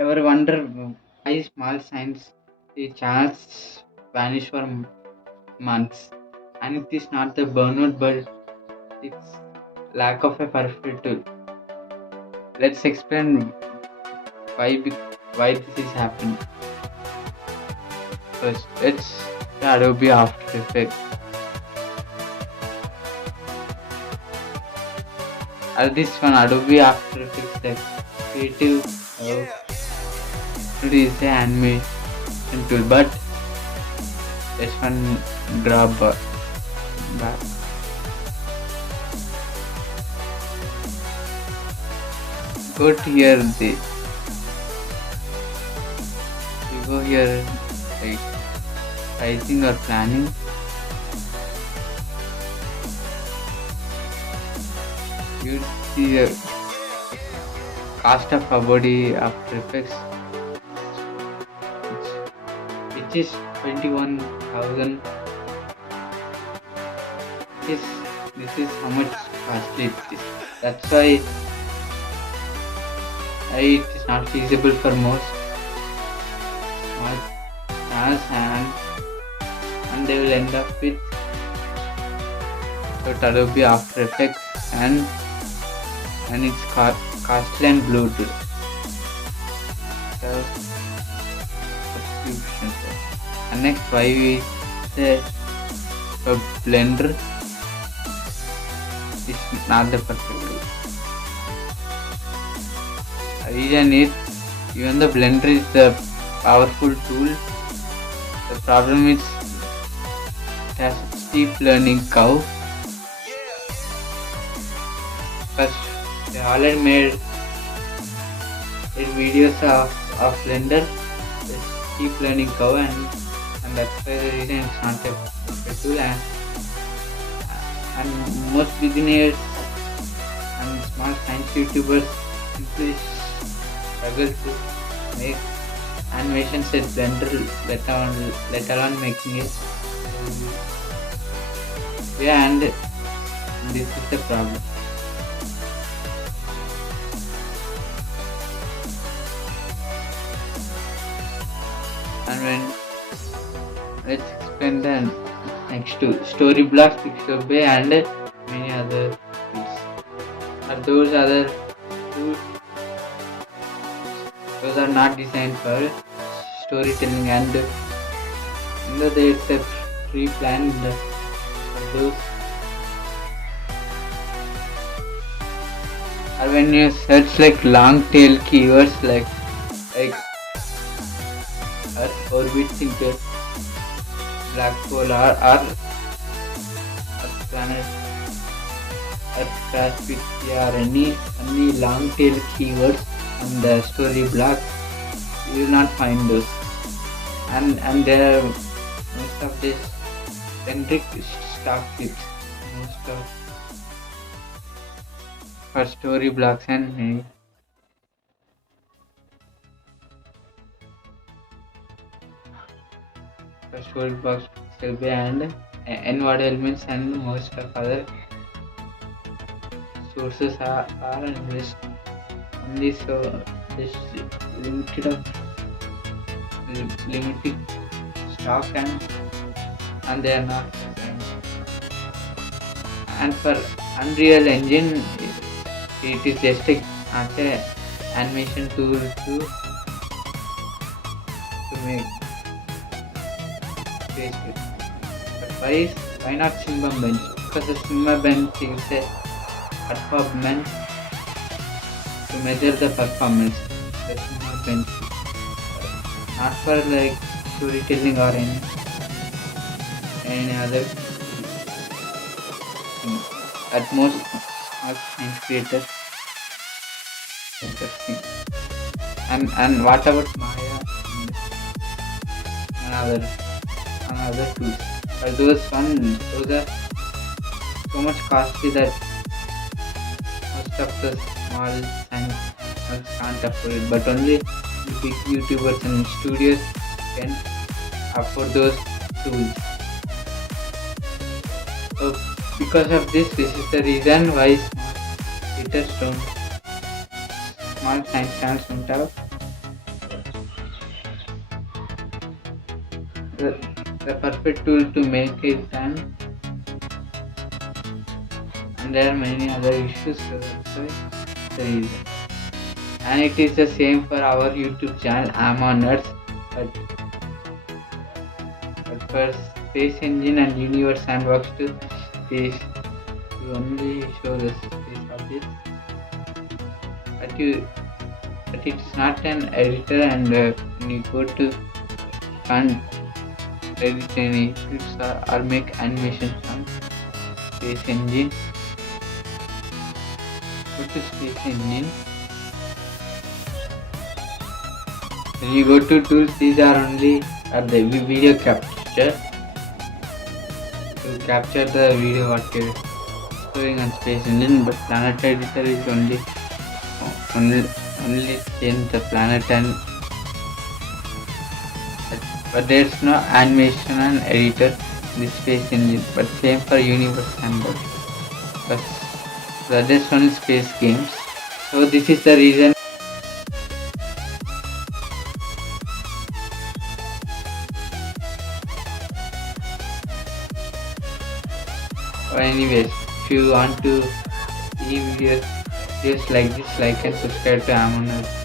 Ever wonder why small science channels vanish for months? And it is not the burnout, but it's lack of a perfect tool. Let's explain why this is happening. First, let's the Adobe After Effects. This one Adobe After Effects, like creative it is an animation tool, but there's one drawback. Go to here, you go here like pricing or planning. You see the cost of Adobe After Effects, which is 21,000. This is how much costly it is. That's why it is not feasible for most small channels, and they will end up with Adobe After Effects and it's costly and bloated. Subscription. And next, why we say a Blender is not the perfect tool. Reason is, even the Blender is the powerful tool, the problem is it has steep learning curve. First, they already made videos of Blender with steep learning curve, and that's why the reason it's not a perfect tool, and most beginners and small science YouTubers simply struggle to make animations with Blender, let alone making it. Yeah, and this is the problem. And when let's explain the next two Storyblocks, Pixabay, and many other tools. But those other tools, those are not designed for storytelling, and there's a pre-planned for those. Or when you search like long tail keywords like Earth orbits into black hole, or Earth planet, Earth crash with or any long tail keywords on the story block, you will not find those. And there are most of this generic stock tips, most of for story blocks and for story blocks, survey and NWord elements, and most of other sources are just only so this limited stock, and they are not. And for Unreal Engine, it is just not a animation tool to make Facebook. But why not Cinema Bench? Because the Cinema Bench is a performance to measure the performance. The Cinema Bench, not for like storytelling or any other. At most, small science creators. Interesting. And what about Maya and another tools? Those are so much costly that most of the small science can't afford it. But only the big YouTubers and studios can afford those tools. So because of this is the reason why small science channels don't have the perfect tool to make it time, and there are many other issues, so that's why the reason. And it is the same for our YouTube channel. I'm on Earth, but for Space Engine and Universe Sandbox to space, you only show the space objects, but it is not an editor, and when you go to can't edit any clips or make animations from Space Engine. Go to Space Engine. When you go to tools, these are only the video capture to capture the video what you're showing on Space Engine, but Planet Editor is only change the planet, and but there's no animation and editor in the Space Engine, but same for Universe Sandbox. But that's only space games. So this is the reason. Anyways, if you want to see videos like this, like and subscribe to Amon.